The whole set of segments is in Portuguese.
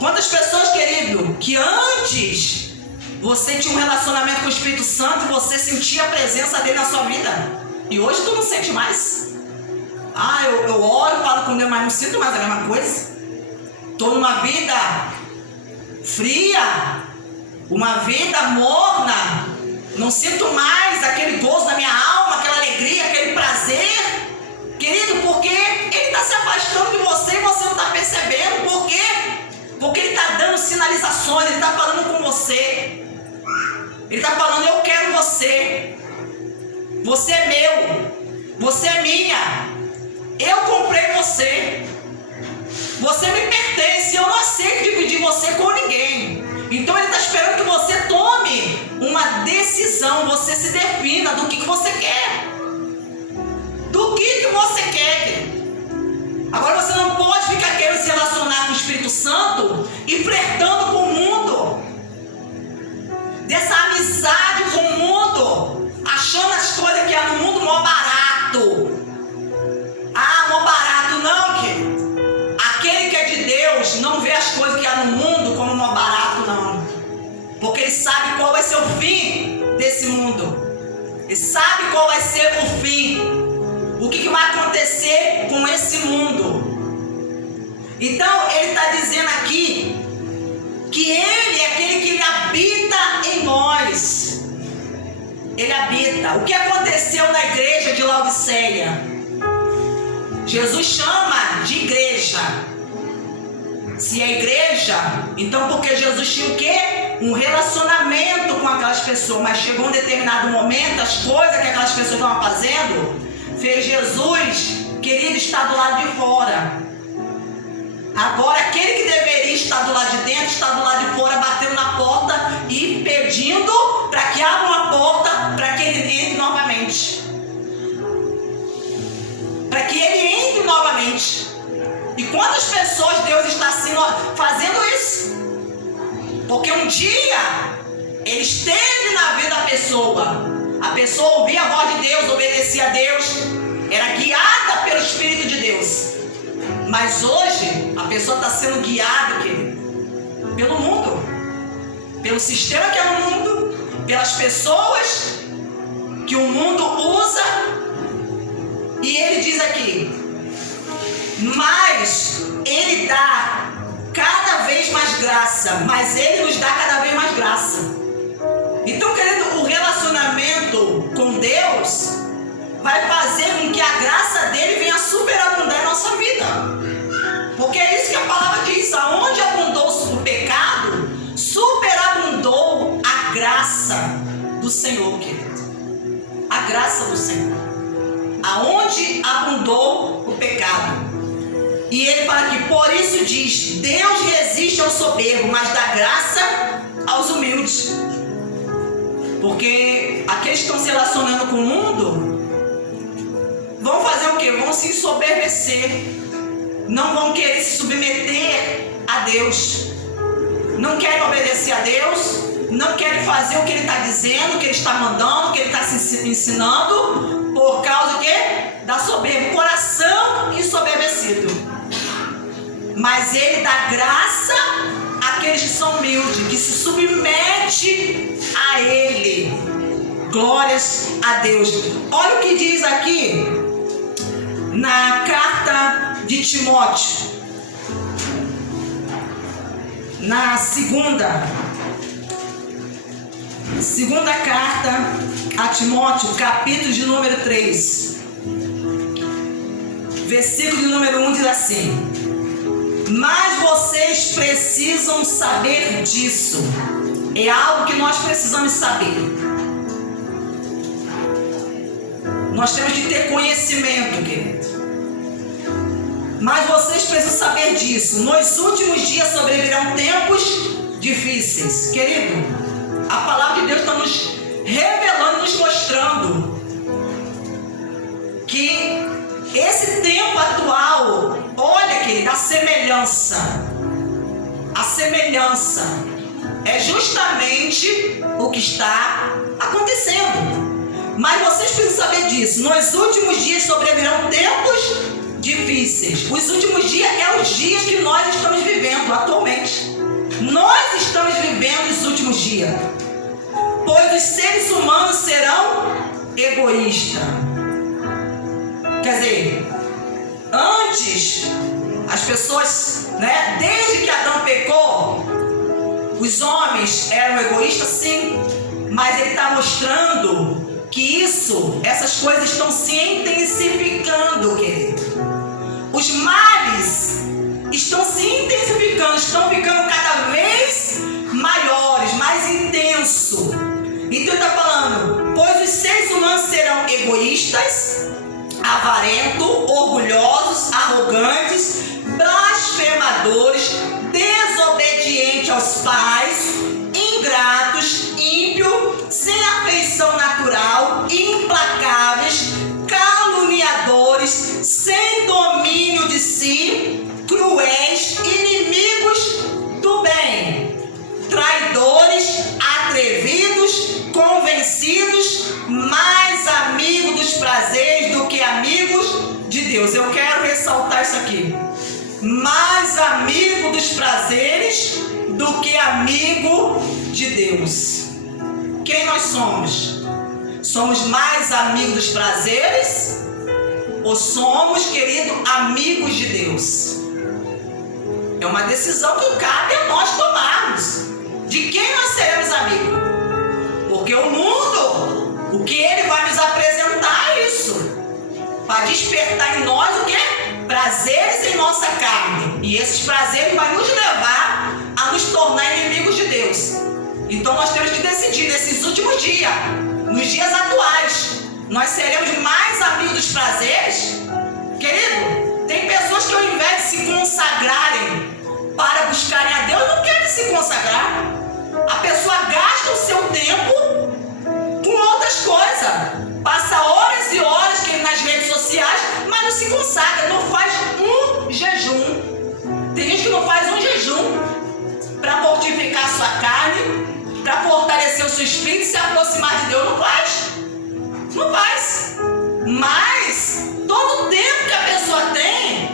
Quantas pessoas, querido, que antes você tinha um relacionamento com o Espírito Santo e você sentia a presença dele na sua vida, e hoje tu não sente mais. Eu oro, falo com Deus, mas não sinto mais a mesma coisa. Estou numa vida fria, uma vida morna, não sinto mais aquele gozo na minha alma, aquela alegria, aquele prazer, querido, porque ele está se afastando de você e você não está percebendo. Por quê? Porque ele está dando sinalizações, ele está falando com você, ele está falando: eu quero você, você é meu, você é minha, eu comprei você, você me pertence, eu não aceito dividir você com ninguém. Então ele está esperando que você tome uma decisão, você se defina do que você quer, do que você quer. Agora você não pode ficar querendo se relacionar com o Espírito Santo e flertando com o mundo, dessa amizade com o mundo, achando as coisas que há no mundo mó barato. Mó barato não, querido. Aquele que é de Deus não vê as coisas que há no mundo como mó barato, não, porque ele sabe qual vai ser o fim desse mundo, ele sabe qual vai ser o fim, o que vai acontecer com esse mundo. Então ele está dizendo aqui que ele é aquele que ele habita em nós. Ele habita. O que aconteceu na igreja de Laodiceia? Jesus chama de igreja. Se é igreja, então porque Jesus tinha o quê? Um relacionamento com aquelas pessoas. Mas chegou um determinado momento, as coisas que aquelas pessoas estavam fazendo fez Jesus, querido, estar do lado de fora. Agora aquele que deveria estar do lado de dentro está do lado de fora, batendo na porta e pedindo para que abra uma porta para que ele entre novamente, para que ele entre novamente. E quantas pessoas Deus está assim fazendo isso? Porque um dia ele esteve na vida da pessoa, a pessoa ouvia a voz de Deus, obedecia a Deus, era guiada pelo Espírito de Deus. Mas hoje a pessoa está sendo guiada, querido, pelo mundo, pelo sistema que é no mundo, pelas pessoas que o mundo usa. E ele diz aqui: mas ele dá cada vez mais graça, mas ele nos dá cada vez mais graça. Então, querido, o relacionamento com Deus vai fazer com que a graça dele venha superabundar em nossa vida. Porque é isso que a palavra diz: aonde abundou o pecado, superabundou a graça do Senhor, querido. A graça do Senhor. Aonde abundou o pecado. E ele fala aqui: por isso diz, Deus resiste ao soberbo, mas dá graça aos humildes. Porque aqueles que estão se relacionando com o mundo vão fazer o quê? Vão se ensoberbecer, não vão querer se submeter a Deus, não querem obedecer a Deus, não querem fazer o que ele está dizendo, o que ele está mandando, o que ele está ensinando, por causa do quê? Da soberba, coração ensoberbecido. Mas ele dá graça àqueles que são humildes, que se submetem a ele. Glórias a Deus. Olha o que diz aqui na carta de Timóteo, na segunda carta a Timóteo, capítulo de número 3, versículo de número 1 diz assim: mas vocês precisam saber disso. É algo que nós precisamos saber. Nós temos que ter conhecimento, querido. Mas vocês precisam saber disso. Nos últimos dias sobrevirão tempos difíceis. Querido, a palavra de Deus está nos revelando, nos mostrando que esse tempo atual, olha, querido, a semelhança é justamente o que está acontecendo. Mas vocês precisam saber disso. Nos últimos dias sobrevirão tempos difíceis. Os últimos dias é os dias que nós estamos vivendo atualmente. Nós estamos vivendo os últimos dias. Pois os seres humanos serão egoístas. Quer dizer, antes, as pessoas, desde que Adão pecou, os homens eram egoístas, sim. Mas ele está mostrando que essas coisas estão se intensificando, querido. Os males estão se intensificando, estão ficando cada vez maiores, mais intensos. Então ele está falando, pois os seres humanos serão egoístas, avarentos, orgulhosos, arrogantes, blasfemadores, desobedientes aos pais, ingratos, ímpios, sem afeição natural, implacáveis, caluniadores, sem domínio de si, cruéis, inimigos do bem, traidores, atrevidos, convencidos, mais amigos dos prazeres do que amigos de Deus. Eu quero ressaltar isso aqui. Mais amigo dos prazeres do que amigo de Deus. Quem nós somos? Somos mais amigos dos prazeres ou somos, querido, amigos de Deus? É uma decisão que cabe a nós tomarmos. De quem nós seremos amigos? Porque o mundo, o que ele vai nos apresentar é isso. Para despertar em nós o quê? Prazeres em nossa carne. E esses prazeres vai nos levar a nos tornar inimigos de Deus. Então nós temos que decidir nesses últimos dias, nos dias atuais, nós seremos mais amigos dos prazeres? Querido, tem pessoas que ao invés de se consagrarem para buscarem a Deus, não querem se consagrar. A pessoa gasta o seu tempo com outras coisas. Passa horas e horas nas redes sociais, mas não se consagra, não faz um jejum. Tem gente que não faz um jejum para mortificar a sua carne, para fortalecer o seu espírito e se aproximar de Deus. Não faz. Não faz. Mas todo o tempo que a pessoa tem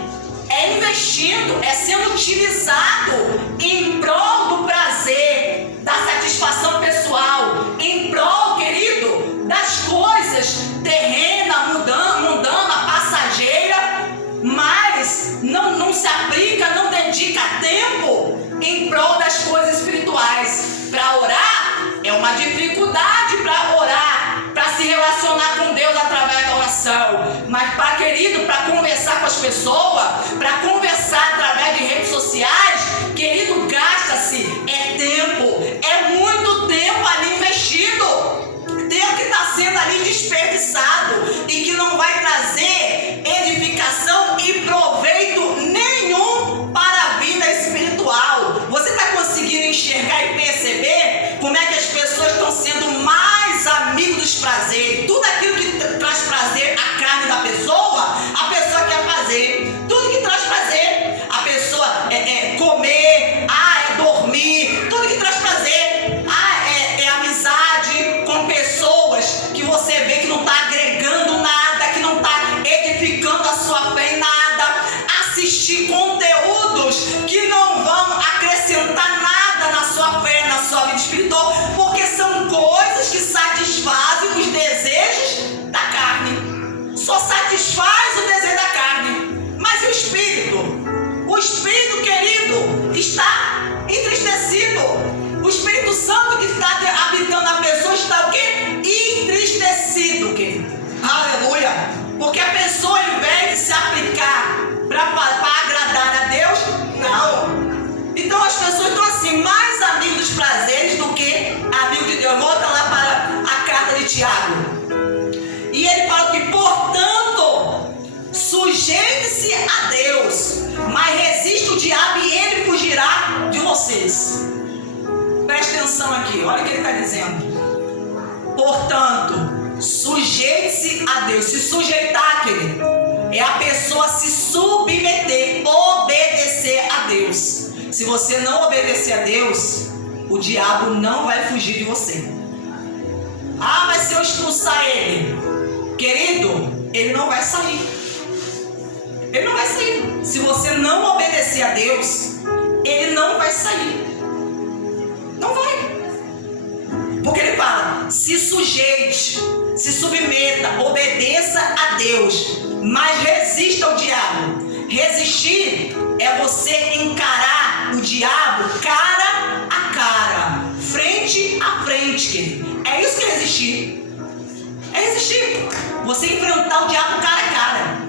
é investindo, é sendo utilizado em prol do prazer, da satisfação pessoal, em prol, querido, das coisas terrenas, mundana, passageira, mas não se aplica, não dedica tempo em prol das coisas espirituais. Para orar é uma dificuldade para orar, para se relacionar com Deus através da oração. Mas, querido, para conversar com as pessoas, para conversar através de redes sociais, querido, gasta-se tempo, é muito tempo ali investido, tempo que está sendo ali desperdiçado e que não vai trazer edificação e proveito nenhum para a vida espiritual. Você está conseguindo enxergar e perceber como é que as pessoas estão sendo mais amigos dos prazeres? Tudo aquilo que traz prazer à carne da pessoa, a pessoa quer fazer. Tudo que traz prazer, a pessoa comer, dormir, tudo que traz prazer, é amizade com pessoas que você vê que não está agregando nada, que não está edificando a sua fé em nada, assistir conteúdos que não vão acrescentar nada na sua fé, na sua vida espiritual, porque são coisas que satisfazem os desejos da carne. Só satisfaz o desejo da carne. Mas e o espírito? O espírito, querido, está entristecido. O Espírito Santo que está habitando a pessoa está o quê? Entristecido, querido. Aleluia. Porque a pessoa, ao invés de se aplicar para agradar a Deus, não. Então as pessoas estão assim, mais amigos dos prazeres do que amigos de Deus. Volta lá para a carta de Tiago. E ele fala que, portanto, sujeite-se a Deus, mas resiste o diabo e ele fugirá de vocês. Preste atenção aqui, olha o que ele está dizendo. Portanto, sujeite-se a Deus. Se sujeitar, querido, é a pessoa se submeter, obedecer a Deus. Se você não obedecer a Deus, o diabo não vai fugir de você. Ah, mas se eu expulsar ele, querido, ele não vai sair. Ele não vai sair. Se você não obedecer a Deus, ele não vai sair. Não vai. Porque ele fala: se sujeite, se submeta, obedeça a Deus, mas resista ao diabo. Resistir é você encarar o diabo cara a cara, frente a frente, querido. É isso que é resistir. É resistir. Você enfrentar o diabo cara a cara.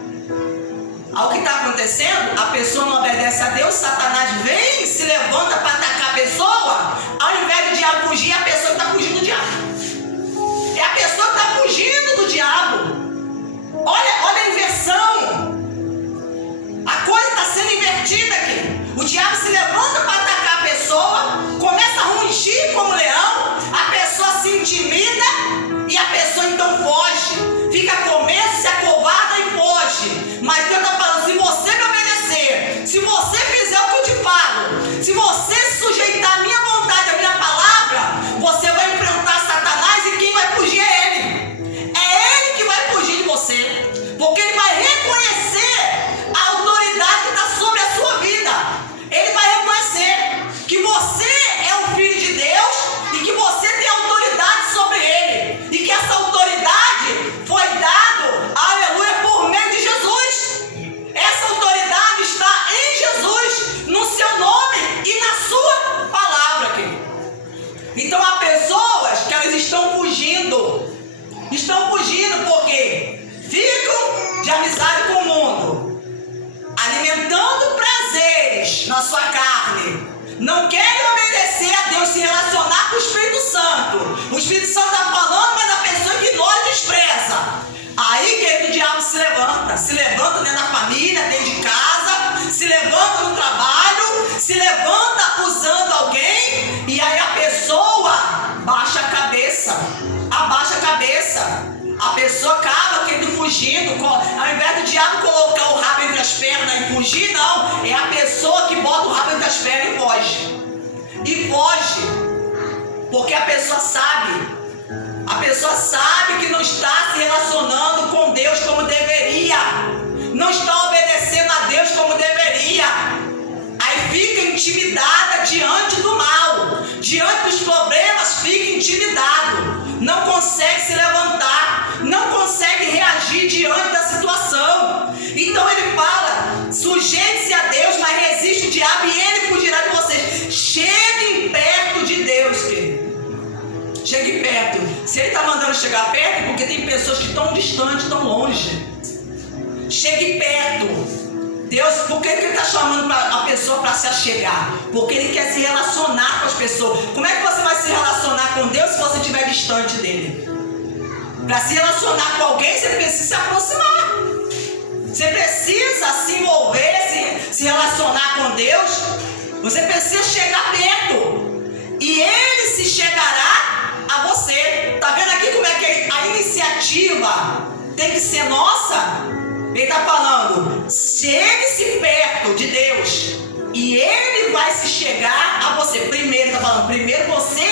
Ao que está acontecendo, a pessoa não obedece a Deus, Satanás vem, se levanta para atacar a pessoa, ao invés do diabo fugir, a pessoa está fugindo do diabo. É a pessoa que está fugindo do diabo. Olha a inversão. A coisa está sendo invertida aqui. O diabo se levanta para atacar a pessoa, começa a rugir como leão, a pessoa se intimida e a pessoa então foge. Fica com medo, se acovarda e foge. Mas Deus está falando: se você me obedecer, se você fizer o que eu te falo, se você se sujeitar à minha vontade, à minha palavra, você vai enfrentar Satanás e quem vai fugir é ele. É ele que vai fugir de você. Porque ele vai reconhecer a autoridade que está sobre a sua vida. Ele vai reconhecer que você é o filho de Deus e que você tem autoridade sobre ele. E que essa autoridade foi dada, aleluia, por meio de Jesus. Essa autoridade está em Jesus, no seu nome e na sua palavra, querido. Então há pessoas que elas estão fugindo. Estão fugindo porque ficam de amizade com o mundo, alimentando prazeres na sua carne. Não querem obedecer a Deus, se relacionar com o Espírito Santo. O Espírito Santo está falando, mas a pessoa ignora e despreza. Aí, querido, o diabo se levanta dentro da família, dentro de casa, se levanta no trabalho, se levanta usando alguém, e aí a pessoa baixa a cabeça, abaixa a cabeça. A pessoa acaba querendo fugindo. Ao invés do diabo colocar o rabo entre as pernas e fugir, não. É a pessoa que bota o rabo entre as pernas e foge. E foge. Porque a pessoa sabe. A pessoa sabe que não está se relacionando com Deus como deveria. Não está obedecendo a Deus como deveria. Aí fica intimidada diante do mal. Diante dos problemas, fica intimidado. Não consegue se levantar, não consegue reagir diante da situação. Então ele fala: sujeite-se a Deus, mas resiste o diabo e ele fugirá de vocês. Cheguem perto de Deus, querido. Chegue perto. Se ele está mandando chegar perto, é porque tem pessoas que estão distantes, estão longe. Chegue perto. Deus, por que ele está chamando a pessoa para se achegar? Porque ele quer se relacionar com as pessoas. Como é que você vai se relacionar com Deus se você estiver distante dele? Para se relacionar com alguém, você precisa se aproximar. Você precisa se envolver, se relacionar com Deus. Você precisa chegar perto. E ele se chegará a você. Está vendo aqui como é que a iniciativa tem que ser nossa? Ele está falando: chegue-se perto de Deus e ele vai se chegar a você. Primeiro, está falando, primeiro você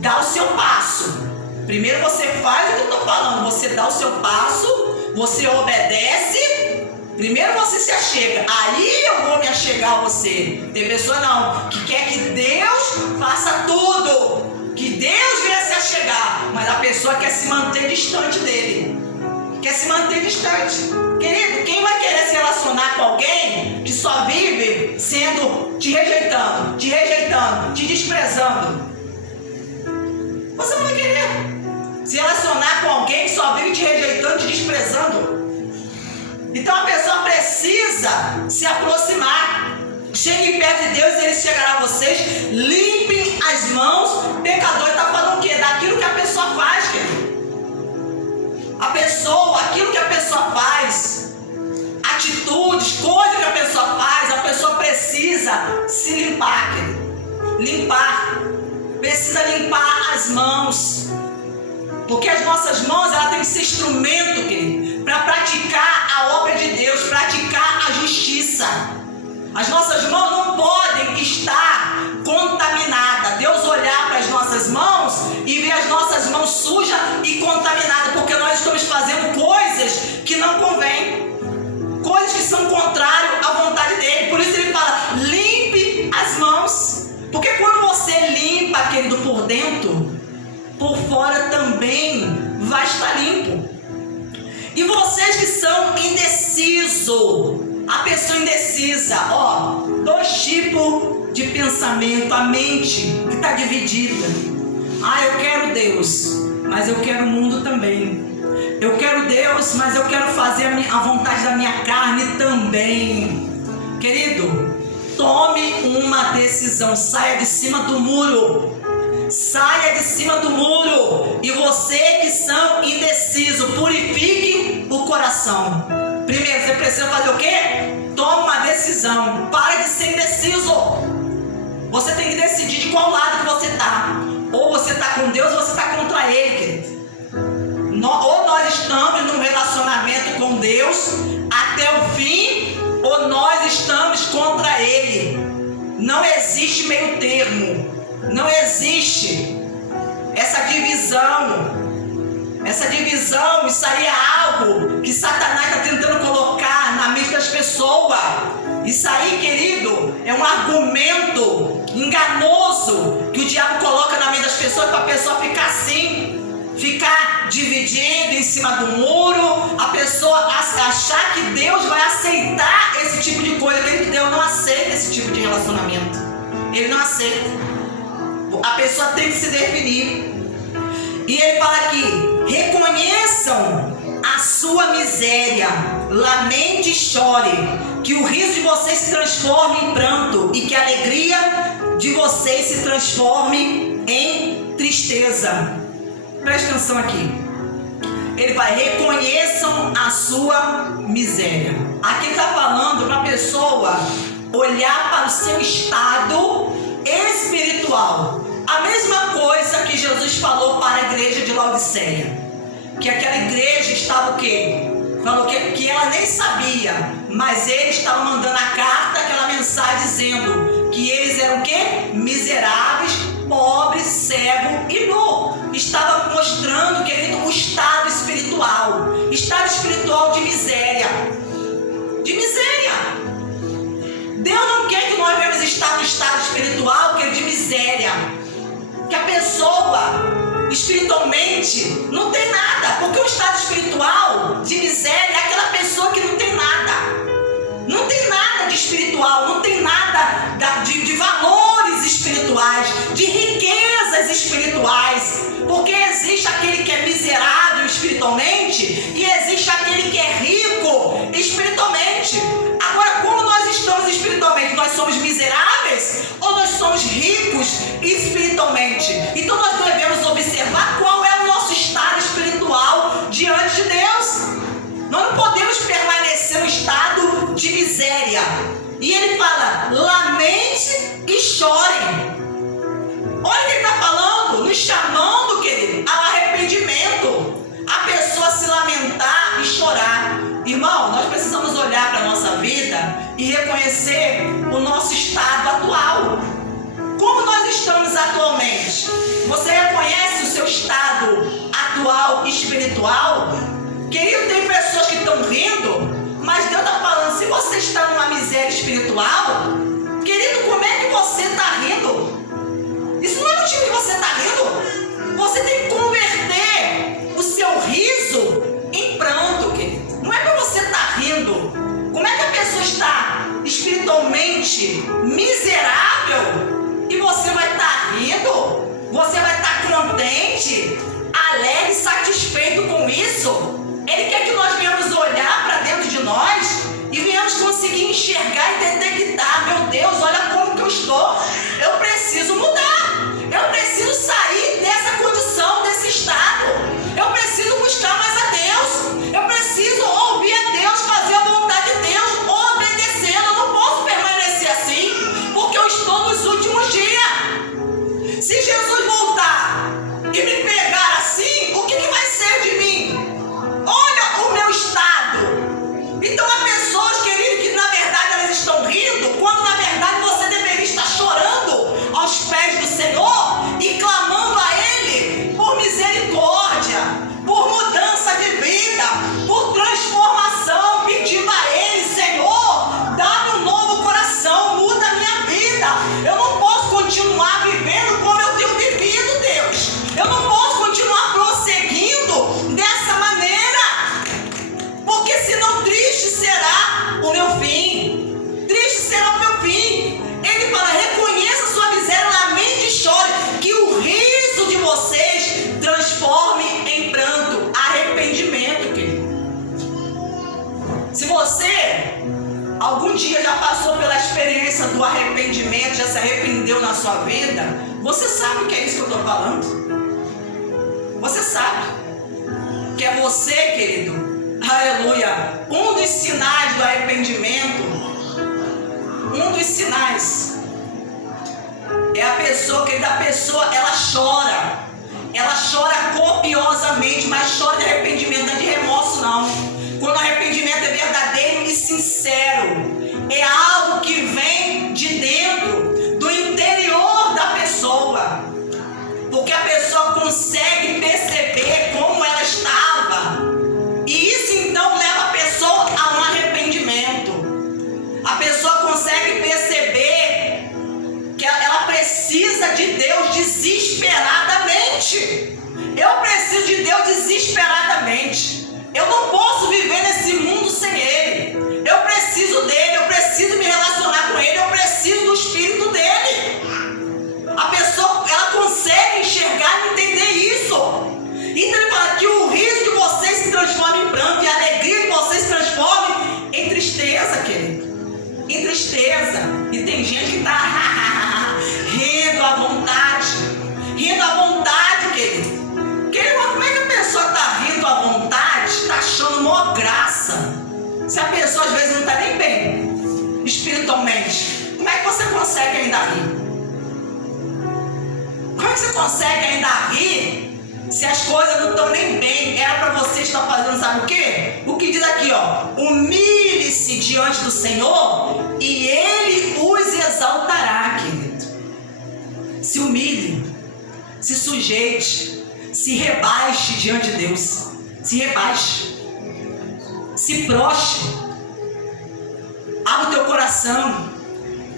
dá o seu passo. Primeiro você faz o que eu estou falando. Você dá o seu passo, você obedece. Primeiro você se achega. Aí eu vou me achegar a você. Tem pessoa não, que quer que Deus faça tudo, que Deus venha se achegar, mas a pessoa quer se manter distante dele. Quer se manter distante. Querido, quem vai querer se relacionar com alguém que só vive te rejeitando, te desprezando? Você não vai querer se relacionar com alguém que só vive te rejeitando, te desprezando. Então a pessoa precisa se aproximar. Chegue perto de Deus e ele chegará a vocês. Limpem as mãos. Pecador está falando o quê? Daquilo que a pessoa faz, querido. Aquilo que a pessoa faz, atitudes, coisas que a pessoa faz, a pessoa precisa se limpar, querido. Limpar. Precisa limpar as mãos. Porque as nossas mãos, ela tem que ser instrumento, querido, para praticar a obra de Deus, praticar a justiça. As nossas mãos não podem estar contaminadas. Deus olhar para as nossas mãos e ver as nossas mãos sujas e contaminadas, porque nós estamos fazendo coisas que não convêm, coisas que querido, por dentro, por fora também vai estar limpo. E vocês que são indecisos, a pessoa indecisa, ó, 2 tipos de pensamento, a mente que está dividida. Ah, eu quero Deus, mas eu quero o mundo também. Eu quero Deus, mas eu quero fazer a vontade da minha carne também. Querido, tome uma decisão, saia de cima do muro. Saia de cima do muro. E você que são indecisos, purifique o coração. Primeiro, você precisa fazer o quê? Tome uma decisão. Pare de ser indeciso. Você tem que decidir de qual lado que você está. Ou você está com Deus ou você está contra Ele, querido. Ou nós estamos num relacionamento com Deus até o fim, ou nós estamos contra Ele. Não existe meio termo. Não existe essa divisão. Essa divisão, isso aí é algo que Satanás está tentando colocar na mente das pessoas. Isso aí, querido, é um argumento enganoso que o diabo coloca na mente das pessoas para a pessoa ficar assim, ficar dividindo em cima do muro, a pessoa achar que Deus vai aceitar esse tipo de coisa. Querido, Deus não aceita esse tipo de relacionamento. Ele não aceita. A pessoa tem que se definir. E ele fala aqui: reconheçam a sua miséria, lamente e chore, que o riso de vocês se transforme em pranto e que a alegria de vocês se transforme em tristeza. Preste atenção aqui. Ele vai: reconheçam a sua miséria. Aqui está falando para a pessoa olhar para o seu estado espiritual. A mesma coisa que Jesus falou para a igreja de Laodiceia, que aquela igreja estava o quê? Falou que ela nem sabia, mas ele estava mandando a carta, aquela mensagem dizendo que eles eram o quê? Miseráveis, pobres, cego e nu. Estava mostrando, querido, o estado espiritual de miséria. De miséria. Deus não quer que nós venhamos estar no estado espiritual, que é de miséria. Que a pessoa espiritualmente não tem nada, porque o estado espiritual de miséria é aquela pessoa que não tem nada. Não tem nada de espiritual, não tem nada de valores espirituais, de riquezas espirituais. Porque existe aquele que é miserável espiritualmente e existe aquele que é rico espiritualmente. Agora, como nós estamos espiritualmente? Nós somos miseráveis ou nós somos ricos espiritualmente? Então nós devemos observar qual é o nosso estado espiritual diante de Deus. Nós não podemos permanecer no estado de miséria. E ele fala: lamente e chorem. Olha o que ele está falando, nos chamando, querido, ao arrependimento. A pessoa se lamentar e chorar. Irmão, nós precisamos olhar para a nossa vida e reconhecer o nosso estado atual. Como nós estamos atualmente? Você reconhece o seu estado atual espiritual? Querido, tem pessoas que estão rindo, mas Deus está falando: se você está numa miséria espiritual, querido, como é que você está rindo? Isso não é motivo que você está rindo. Você tem que converter o seu riso em pranto, querido. Não é para você estar rindo. Como é que a pessoa está espiritualmente miserável e você vai estar rindo? Você vai estar contente, alegre, satisfeito com isso? Ele quer que nós venhamos olhar para dentro de nós e venhamos conseguir enxergar e detectar: meu Deus, olha como que eu estou. aprendeu na sua vida, você sabe que é isso que eu estou falando. Você sabe que é você, querido, aleluia, um dos sinais do arrependimento, um dos sinais é a pessoa, querida, a pessoa, ela chora copiosamente, mas chora de arrependimento, não é de remorso não. Quando o arrependimento é verdadeiro e sincero, é algo que vem de dentro, do interior da pessoa, porque a pessoa consegue perceber como ela estava, e isso então leva a pessoa a um arrependimento. A pessoa consegue perceber que ela precisa de Deus desesperadamente. Eu preciso de Deus desesperadamente. Eu não posso viver nesse mundo sem Ele. Eu preciso dele, eu preciso me relacionar com Ele, eu preciso do Espírito dele. A pessoa, ela consegue enxergar e entender isso. Então ele fala que o riso de vocês se transforma em pranto e a alegria de vocês se transforma em tristeza, querido. Em tristeza. E tem gente que está rindo à vontade. Rindo à vontade, querido. Querido, mas como é que a pessoa está rindo à vontade, está achando maior graça? Se a pessoa às vezes não está nem bem espiritualmente, como é que você consegue ainda rir? Como é que você consegue ainda rir se as coisas não estão nem bem? Era para você estar fazendo, sabe o quê? O que diz aqui, ó: humilhe-se diante do Senhor e Ele os exaltará, querido. Se humilhe, se sujeite, se rebaixe diante de Deus. Se rebaixe. Se prostre. Abre o teu coração.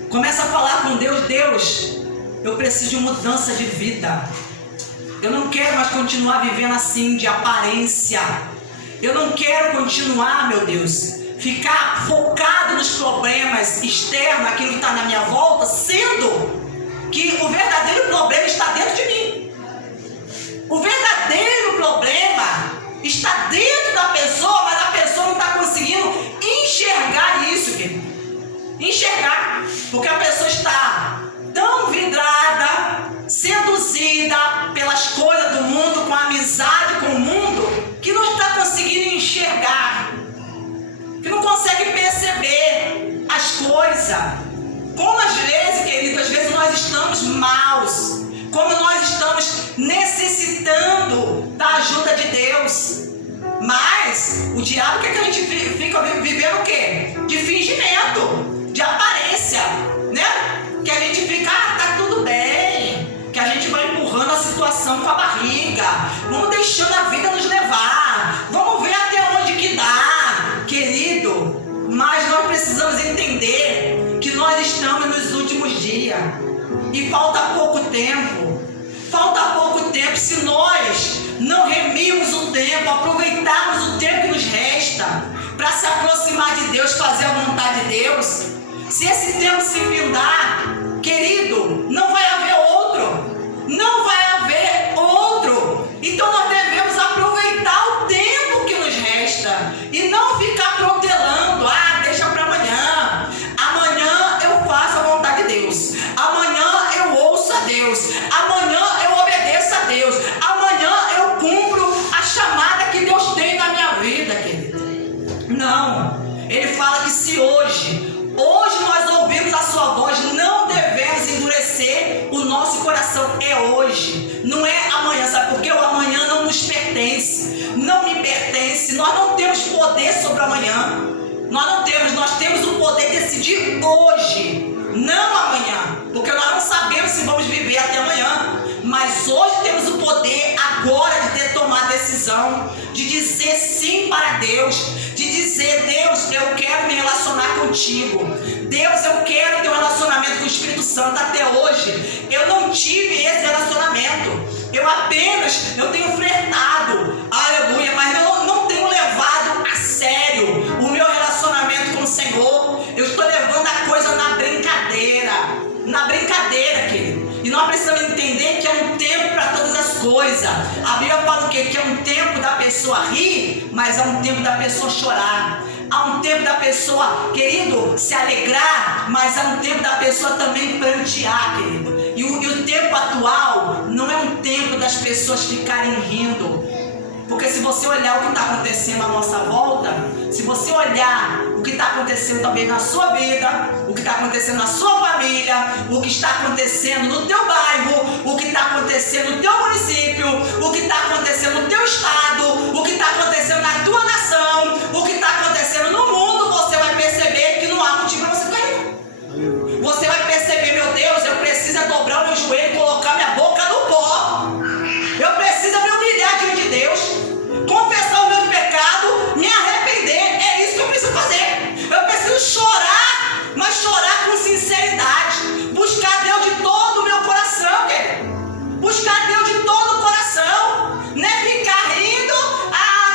Começa a falar com Deus. Deus, eu preciso de mudança de vida. Eu não quero mais continuar vivendo assim, de aparência. Eu não quero continuar, meu Deus, ficar focado nos problemas externos, aquilo que está na minha volta, sendo que o verdadeiro problema está dentro de mim. O verdadeiro problema está dentro da pessoa, mas a pessoa não está conseguindo enxergar isso, querido. Enxergar, porque a pessoa está tão vidrada, seduzida pelas coisas do mundo, com a amizade com o mundo, que não está conseguindo enxergar, que não consegue perceber as coisas. Como às vezes, querido, às vezes nós estamos maus, como nós estamos necessitando da ajuda de Deus. Mas o diabo quer que a gente fica vivendo o quê? De fingimento, de aparência, né? Que a gente fica, tá tudo bem, que a gente vai empurrando a situação com a barriga, vamos deixando a vida nos levar, vamos ver até onde que dá, querido. Mas nós precisamos entender que nós estamos nos últimos dias e falta pouco tempo. Se nós não remirmos o tempo, aproveitarmos o tempo que nos resta para se aproximar de Deus, fazer a vontade de Deus, se esse tempo se findar, querido, não vai haver outro. Não vai haver outro. Então nós devemos aproveitar o tempo que nos resta e não ficar protelando. Deixa para amanhã. Amanhã eu faço a vontade de Deus. Amanhã eu ouço a Deus. Amanhã eu obedeço a Deus. Amanhã eu cumpro a chamada que Deus tem na minha vida, querido. Não. Ele fala que se hoje nós ouvimos a sua voz, não devemos endurecer o nosso coração. É hoje, não é amanhã, sabe por quê? O amanhã não nos pertence, não me pertence. Nós não temos poder sobre o amanhã. Nós temos o poder de decidir hoje, não amanhã, porque nós não sabemos se vamos viver até amanhã. Mas hoje temos o poder agora de tomar a decisão, de dizer sim para Deus, de dizer: Deus, eu quero me relacionar contigo. Deus, eu quero ter um relacionamento com o Espírito Santo. Até hoje eu não tive esse relacionamento. Eu tenho flertado, aleluia, mas eu não tenho levado a sério o meu relacionamento com o Senhor. Eu estou levando a coisa na brincadeira, querido. E nós precisamos entender que é um tempo para todas as coisas. A Bíblia fala o quê? Que é um tempo da pessoa rir, mas é um tempo da pessoa chorar. há um tempo da pessoa, querido, se alegrar, mas há um tempo da pessoa também prantear, querido. E o tempo atual não é um tempo das pessoas ficarem rindo. Porque se você olhar o que está acontecendo à nossa volta, se você olhar o que está acontecendo também na sua vida, o que está acontecendo na sua família, o que está acontecendo no teu bairro, o que está acontecendo no teu município, o que está acontecendo no teu estado, o que está acontecendo na tua nação, o que está acontecendo no mundo, você vai perceber que não há motivo para você cair. Você vai perceber, meu Deus, eu preciso dobrar o meu joelho e colocar minha boca no pó. Eu preciso me humilhar diante de Deus, confessar o meu pecado, me arrepender. É isso que eu preciso fazer. Eu preciso chorar, mas chorar com sinceridade. Buscar Deus de todo o meu coração, querido. Buscar Deus de todo o coração. Não é ficar rindo,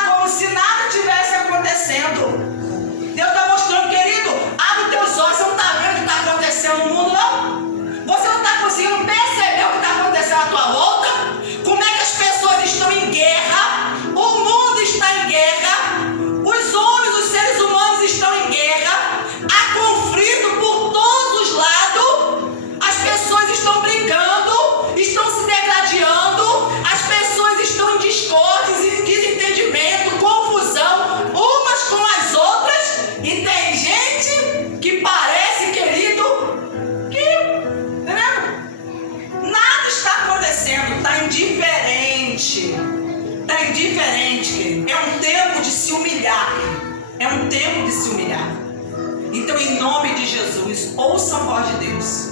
como se nada tivesse acontecendo. Deus está mostrando, querido, abre teus olhos. Você não está vendo o que está acontecendo no mundo, não? Você não está conseguindo perceber o que está acontecendo à tua volta? Como é que as pessoas estão em guerra? O mundo está em guerra. Os homens, os seres humanos estão em guerra. Há conflito por todos os lados. As pessoas estão brigando, estão se degradando. As pessoas estão em discórdia, em desentendimento, confusão, umas com as outras. E tem gente que parece, querido, nada está acontecendo, está indiferente. Está indiferente, querido. É um tempo de se humilhar, querido. É um tempo de se humilhar. Então, em nome de Jesus, ouça a voz de Deus.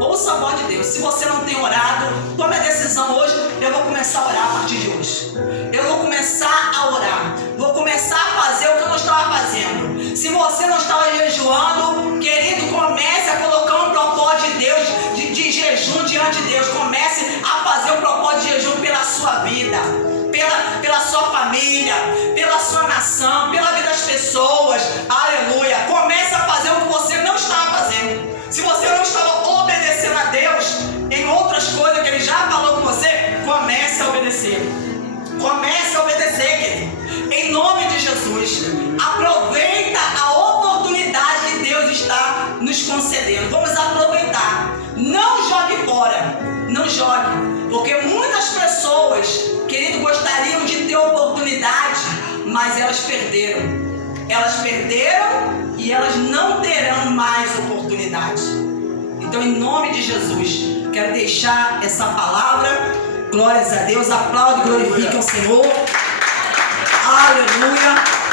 Ouça a voz de Deus. Se você não tem orado, tome a decisão hoje. Eu vou começar a orar a partir de hoje. Eu vou começar a orar. Vou começar a fazer o que eu não estava fazendo. Se você não estava jejuando, querido, comece a colocar um propósito de Deus, de jejum diante de Deus. Comece a fazer um propósito de jejum pela sua vida, pela sua família, pela sua nação, pela vida das pessoas. Aleluia. Comece a fazer o que você não estava fazendo. Se você não estava obedecendo a Deus em outras coisas que Ele já falou com você, comece a obedecer. Comece a obedecer, querido. Em nome de Jesus. Aproveita a oportunidade que Deus está nos concedendo. Vamos aproveitar. Não jogue fora. Não jogue. Porque muitas pessoas, querido, gostariam de ter oportunidade, mas elas perderam. Elas perderam e elas não terão mais oportunidade. Então, em nome de Jesus, quero deixar essa palavra. Glórias a Deus. Aplaude e glorifique ao Senhor. Aleluia.